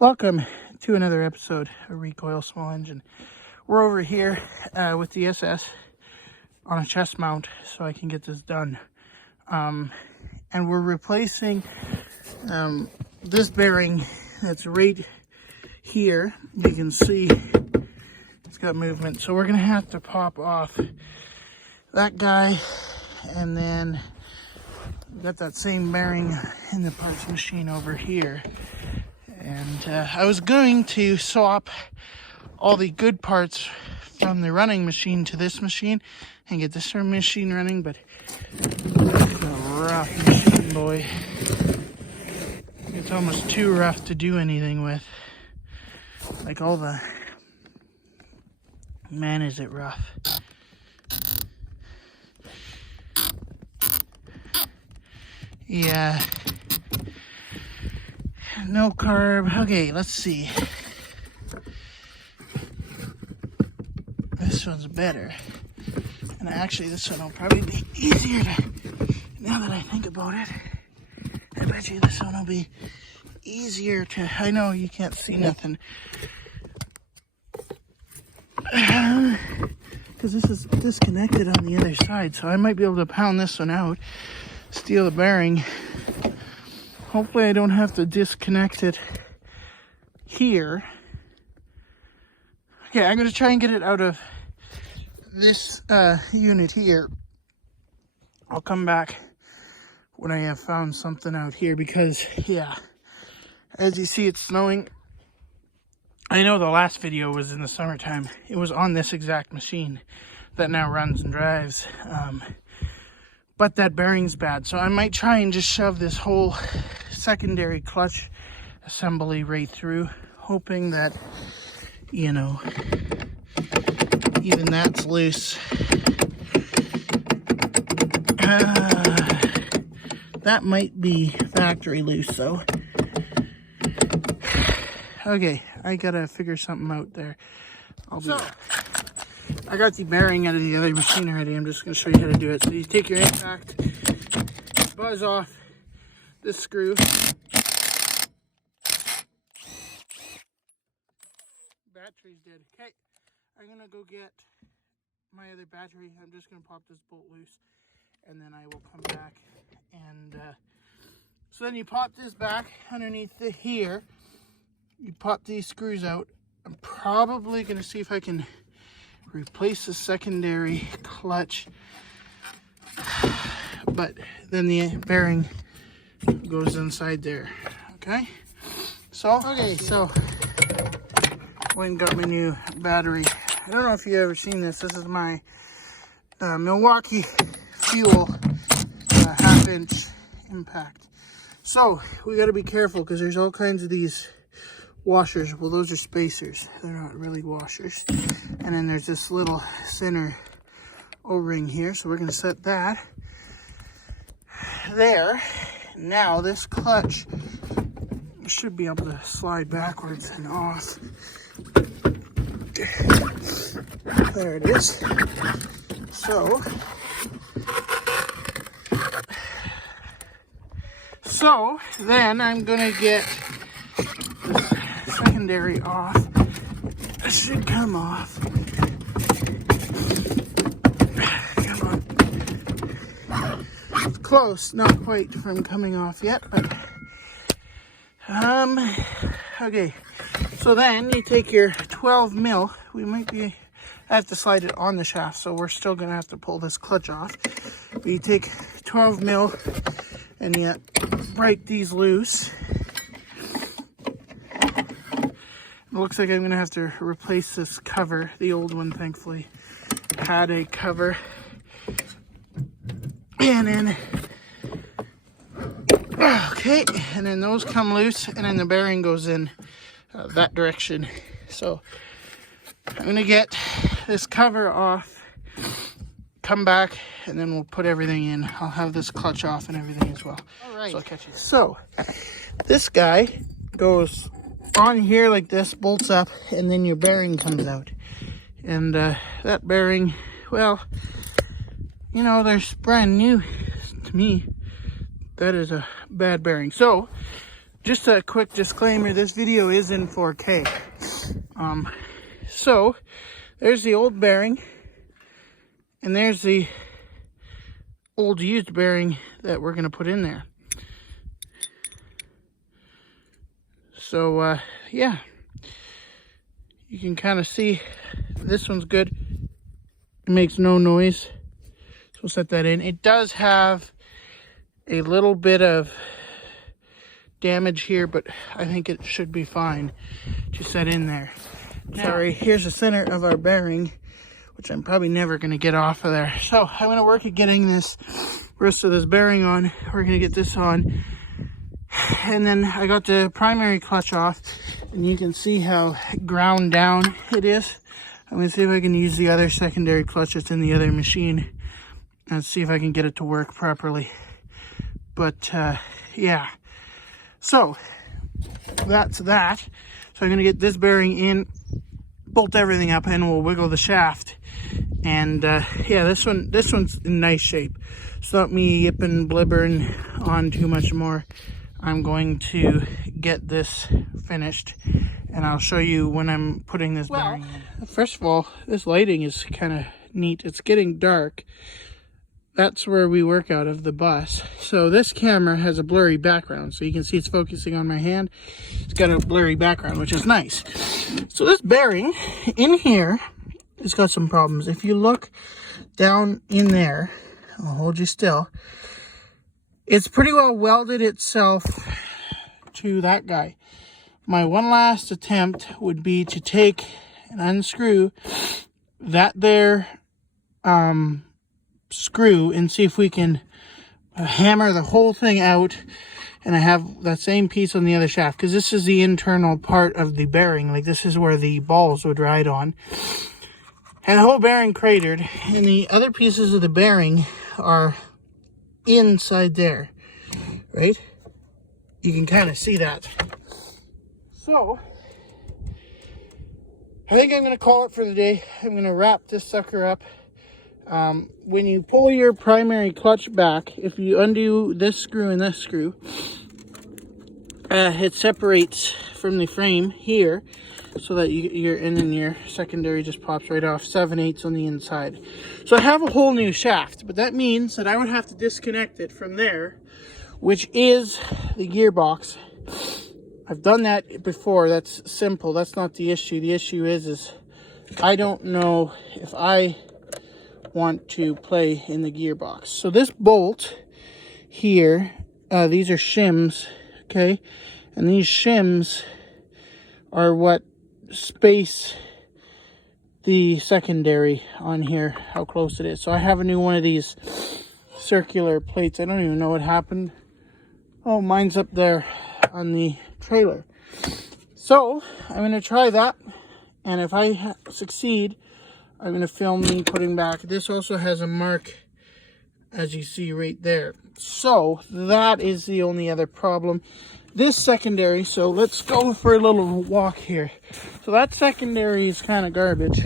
Welcome to another episode of Recoil Small Engine. We're over here with the SS on a chest mount so I can get this done. And we're replacing this bearing that's right here. You can see it's got movement. So we're going to have to pop off that guy, and then we've got that same bearing in the parts machine over here. And I was going to swap all the good parts from the running machine to this machine and get this machine running, but it's a rough machine, boy. It's almost too rough to do anything with. Like all the... Man, is it rough. Yeah. No carb. Okay, let's see. This one's better. And actually, this one will probably be easier to... Now that I think about it, I bet you this one will be easier to... I know you can't see nothing. Because this is disconnected on the other side, so I might be able to pound this one out, steal the bearing. Hopefully I don't have to disconnect it here. Okay, I'm going to try and get it out of this unit here. I'll come back when I have found something out here because, yeah, as you see, it's snowing. I know the last video was in the summertime. It was on this exact machine that now runs and drives. But that bearing's bad, so I might try and just shove this whole secondary clutch assembly right through, hoping that, you know, even that's loose. That might be factory loose, though. Okay, I gotta figure something out there. I got the bearing out of the other machine already. I'm just going to show you how to do it. So you take your impact, buzz off this screw. Battery's dead. Okay, I'm going to go get my other battery. I'm just going to pop this bolt loose, and then I will come back. And so then you pop this back underneath here. You pop these screws out. I'm probably going to see if I can replace the secondary clutch, but then the bearing goes inside there. Okay, so went and got my new battery. I don't know if you've ever seen this. This is my Milwaukee Fuel 1/2-inch impact. So we got to be careful because there's all kinds of these washers. Well, those are spacers. They're not really washers. And then there's this little center O-ring here. So we're going to set that there. Now this clutch should be able to slide backwards and off. There it is. So then I'm going to get secondary off. It should come off. Come on. It's close, not quite from coming off yet, but okay. So then you take your 12 mil. I have to slide it on the shaft, so we're still gonna have to pull this clutch off. But you take 12 mil and you break these loose. It looks like I'm going to have to replace this cover. The old one, thankfully, had a cover. And then, okay, and then those come loose, and then the bearing goes in that direction. So I'm going to get this cover off, come back, and then we'll put everything in. I'll have this clutch off and everything as well. All right. So I'll catch you. So this guy goes on here like this, bolts up, and then your bearing comes out. And that bearing, well, you know, they're brand new to me. That is a bad bearing. So Just a quick disclaimer, this video is in 4K. So there's the old bearing, and there's the old used bearing that we're going to put in there. So yeah, you can kind of see this one's good. It makes no noise, so we'll set that in. It does have a little bit of damage here, but I think it should be fine to set in there. Sorry, here's the center of our bearing, which I'm probably never going to get off of there. So I'm going to work at getting this rest of this bearing on. We're going to get this on, and then I got the primary clutch off, and you can see how ground down it is. I'm going to see if I can use the other secondary clutch that's in the other machine and see if I can get it to work properly. But yeah, so that's that. So I'm going to get this bearing in, bolt everything up, and we'll wiggle the shaft. And yeah, this one's in nice shape. Stop me yipping, blibbering on too much more. I'm going to get this finished, and I'll show you when I'm putting this bearing in. First of all, this lighting is kind of neat. It's getting dark. That's where we work out of the bus. So this camera has a blurry background, so you can see it's focusing on my hand. It's got a blurry background, which is nice. So this bearing in here has got some problems. If you look down in there, I'll hold you still, it's pretty well welded itself to that guy. My one last attempt would be to take and unscrew that there screw and see if we can hammer the whole thing out, and I have that same piece on the other shaft, because this is the internal part of the bearing. Like, this is where the balls would ride on, and the whole bearing cratered, and the other pieces of the bearing are inside there, right? You can kind of see that. So I think I'm going to call it for the day. I'm going to wrap this sucker up. When you pull your primary clutch back, if you undo this screw and this screw, it separates from the frame here, so that you're and then your secondary just pops right off, 7/8 on the inside. So I have a whole new shaft, but that means that I would have to disconnect it from there, which is the gearbox. I've done that before. That's simple. That's not the issue. The issue is I don't know if I want to play in the gearbox. So this bolt here, these are shims, okay? And these shims are what space the secondary on here, how close it is. So I have a new one of these circular plates. I don't even know what happened. Oh, mine's up there on the trailer. So I'm going to try that, and if I succeed, I'm going to film me putting back. This also has a mark, as you see right there. So that is the only other problem. This secondary, so let's go for a little walk here. So that secondary is kind of garbage.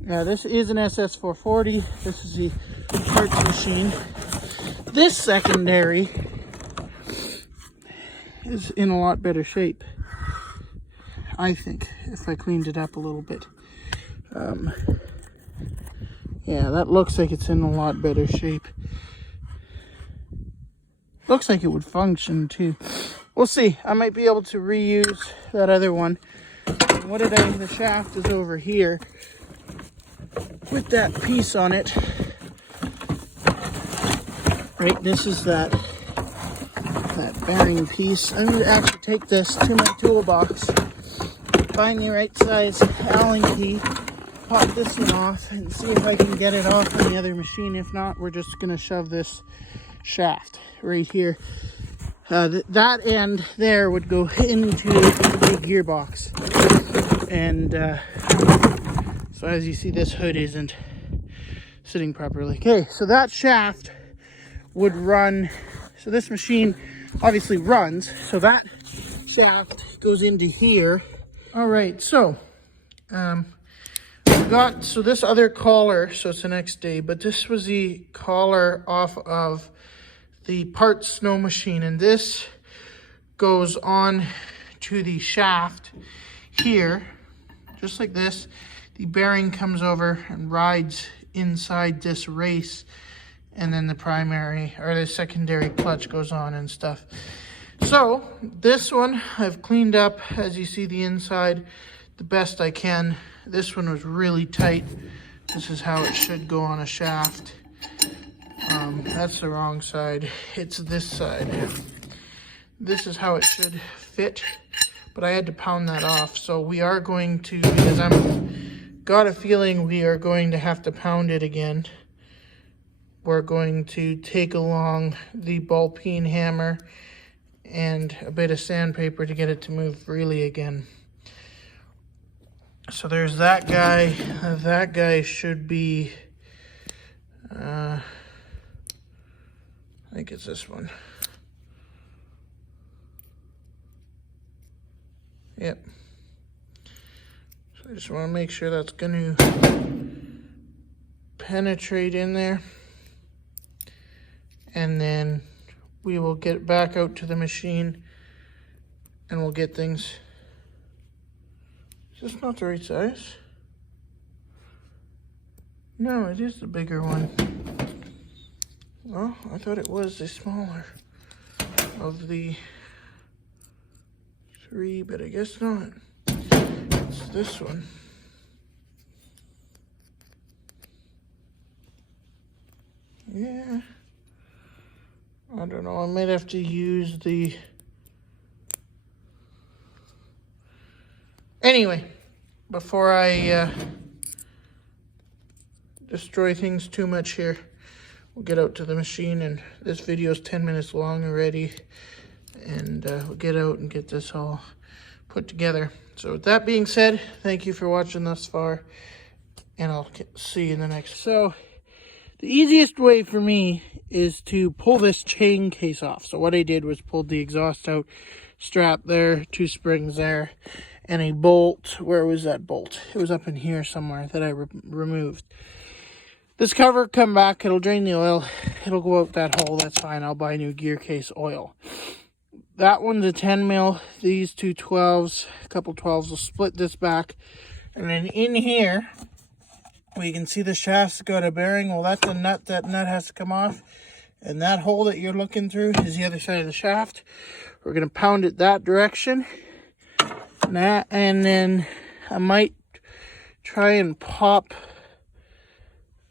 Now this is an SS 440. This is the parts machine. This secondary is in a lot better shape, I think, if I cleaned it up a little bit. Yeah, that looks like it's in a lot better shape. Looks like it would function too. We'll see. I might be able to reuse that other one. And the shaft is over here with that piece on it. Right, this is that bearing piece. I'm going to actually take this to my toolbox, find the right size Allen key, pop this one off, and see if I can get it off on the other machine. If not, we're just going to shove this shaft right here. That end there would go into the gearbox. And so as you see, this hood isn't sitting properly. Okay, so that shaft would run. So this machine obviously runs. So that shaft goes into here. All right, so so this other collar, so it's the next day, but this was the collar off of the parts snow machine, and this goes on to the shaft here, just like this. The bearing comes over and rides inside this race, and then the primary or the secondary clutch goes on and stuff. So this one I've cleaned up, as you see, the inside the best I can. This one was really tight. This is how it should go on a shaft. That's the wrong side. It's this side. This is how it should fit, but I had to pound that off. So we are going to, because I'm got a feeling we are going to have to pound it again. We're going to take along the ball peen hammer and a bit of sandpaper to get it to move freely again. So there's that guy. That guy should be, I think it's this one. Yep. So I just want to make sure that's going to penetrate in there. And then we will get back out to the machine and we'll get things. Is this not the right size? No, it is the bigger one. Well, I thought it was the smaller of the three, but I guess not. It's this one. Yeah. I don't know, I might have to use the... Anyway, before I destroy things too much here, we'll get out to the machine, and this video is 10 minutes long already, and we'll get out and get this all put together. So with that being said, thank you for watching thus far, and I'll see you in the next. So the easiest way for me is to pull this chain case off. So what I did was pulled the exhaust out, strap there, 2 springs there, and a bolt. Where was that bolt? It was up in here somewhere that I removed. This cover, come back, it'll drain the oil, it'll go out that hole, that's fine. I'll buy new gear case oil. That one's a 10 mil, these 2 12s, a couple 12s, will split this back. And then in here, we can see the shaft's got a bearing. Well, that's a nut. That nut has to come off. And that hole that you're looking through is the other side of the shaft. We're going to pound it that direction. And then I might try and pop.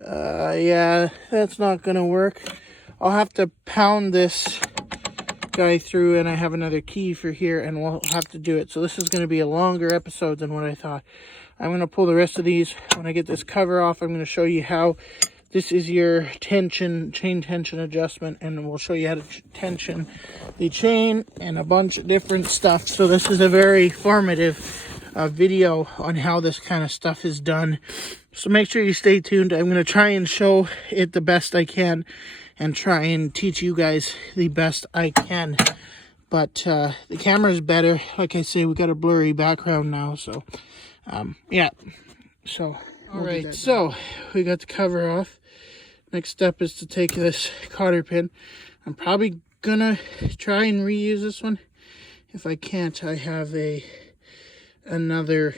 Yeah, that's not going to work. I'll have to pound this guy through, and I have another key for here, and we'll have to do it. So this is going to be a longer episode than what I thought. I'm going to pull the rest of these. When I get this cover off, I'm going to show you how this is your chain tension adjustment, and we'll show you how to tension the chain and a bunch of different stuff. So this is a very formative video on how this kind of stuff is done. So make sure you stay tuned. I'm going to try and show it the best I can and try and teach you guys the best I can. But the camera's better. Like I say, we got a blurry background now, so yeah. So all right, so we got the cover off. Next step is to take this cotter pin. I'm probably gonna try and reuse this one. If I can't, I have another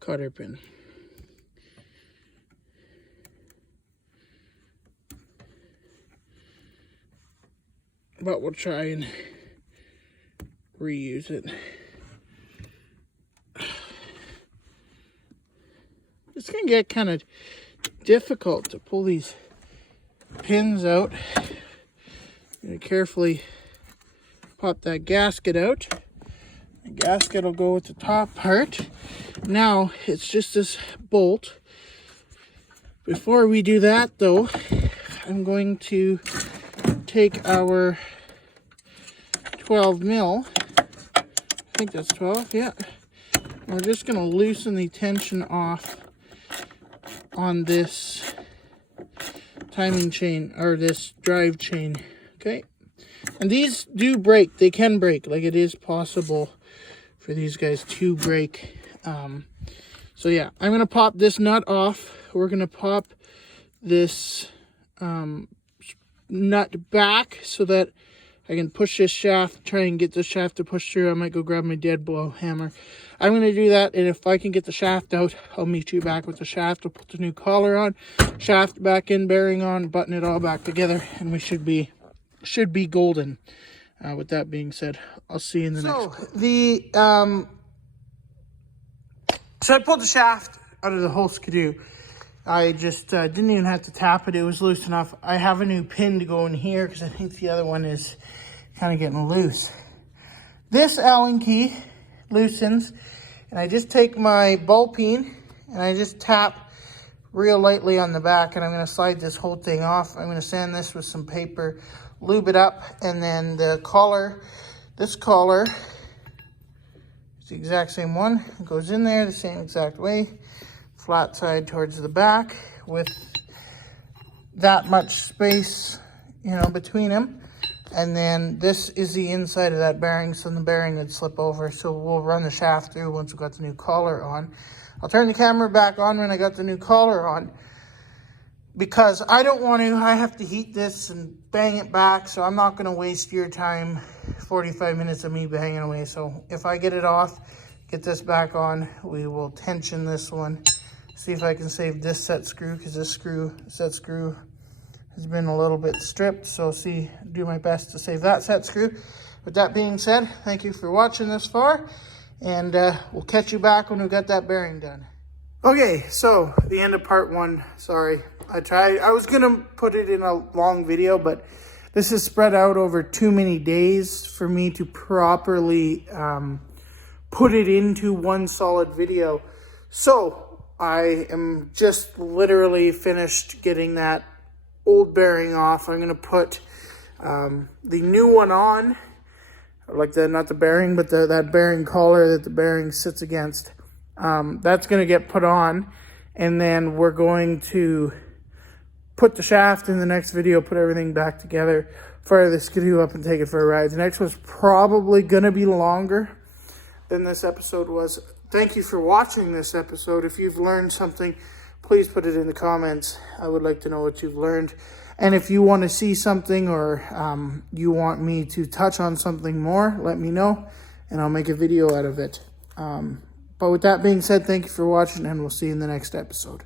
cotter pin. But we'll try and reuse it. It's gonna get kind of difficult to pull these pins out. I'm gonna carefully pop that gasket out. The gasket will go with the top part. Now it's just this bolt. Before we do that though, I'm going to take our 12 mil. I think that's 12, yeah. We're just gonna loosen the tension off on this timing chain, or this drive chain, okay? And these do break. They can break. Like, it is possible for these guys to break. So yeah, I'm gonna pop this nut off. We're gonna pop this nut back so that I can push this shaft, try and get the shaft to push through. I might go grab my dead blow hammer. I'm going to do that, and if I can get the shaft out, I'll meet you back with the shaft. I'll put the new collar on, shaft back in, bearing on, button it all back together, and we should be golden. With that being said, I'll see you in the next clip. So I pulled the shaft out of the whole skidoo. I just didn't even have to tap it. It was loose enough. I have a new pin to go in here because I think the other one is kind of getting loose. This Allen key loosens, and I just take my ball peen and I just tap real lightly on the back, and I'm going to slide this whole thing off. I'm going to sand this with some paper, lube it up, and then the collar, this collar, it's the exact same one. It goes in there the same exact way. Flat side towards the back with that much space, you know, between them. And then this is the inside of that bearing, so the bearing would slip over. So we'll run the shaft through once we've got the new collar on. I'll turn the camera back on when I got the new collar on, because I don't want to, I have to heat this and bang it back, so I'm not going to waste your time, 45 minutes of me banging away. So if I get it off, get this back on, we will tension this one. See if I can save this set screw, because this set screw has been a little bit stripped. So do my best to save that set screw. With that being said, thank you for watching this far, and we'll catch you back when we've got that bearing done. Okay, so the end of part one. Sorry, I was gonna put it in a long video, but this is spread out over too many days for me to properly put it into one solid video. So I am just literally finished getting that old bearing off. I'm going to put the new one on, like not the bearing, but that bearing collar that the bearing sits against. That's going to get put on, and then we're going to put the shaft in the next video, put everything back together, fire the skidoo up, and take it for a ride. The next one's probably going to be longer than this episode was. Thank you for watching this episode. If you've learned something, please put it in the comments. I would like to know what you've learned. And if you want to see something, or you want me to touch on something more, let me know, and I'll make a video out of it. But with that being said, thank you for watching, and we'll see you in the next episode.